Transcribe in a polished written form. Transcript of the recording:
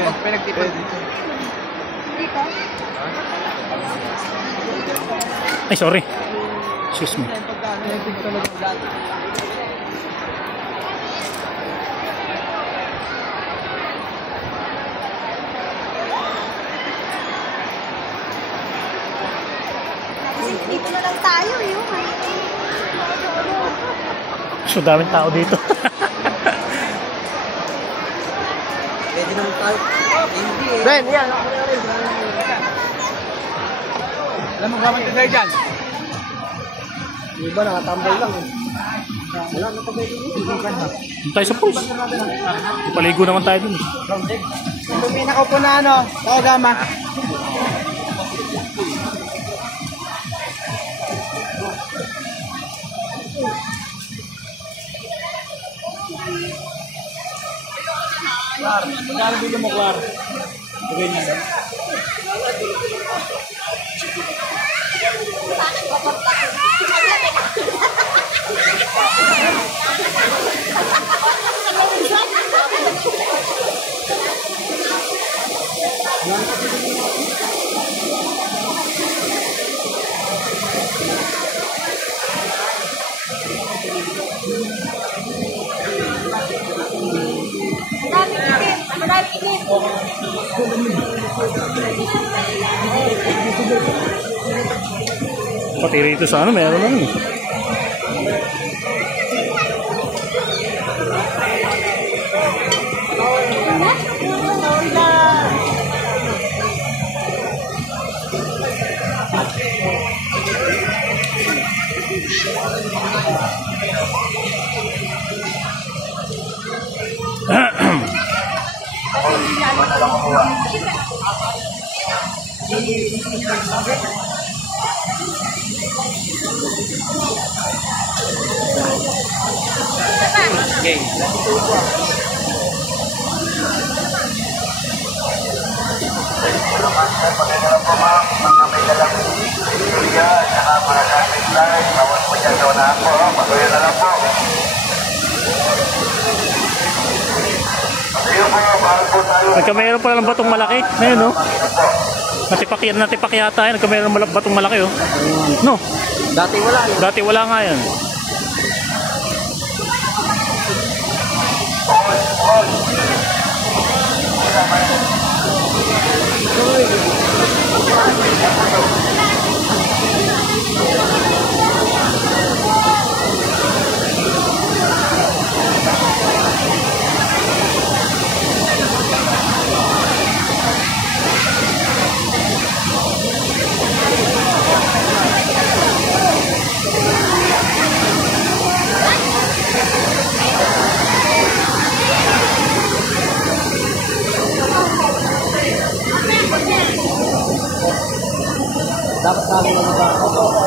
pag pinagtipid dito. Ay, sorry. Excuse me. Dito na lang tayo, yun. So, daming tao dito. Pwede naman tayo. Ben, yan. Alam mo, gamit ka sa'yo dyan. Yung iba, nakatambay lang eh. Wala na tayo dito. Tayo sa pulse. Paligo naman tayo dun. Kung may nakaupo na ano, ako gama. Klar, magkano dito mo, Klar? Okay na. Pati rito sa ano, meron lang eh. Okay. Nagkameron pala ng batong malaki. Ngayon, no? Natipak yata yan. Nagkameron ng batong malaki, oh. No? Dati wala yun. Dati wala nga yan. Dapat kami lang ba?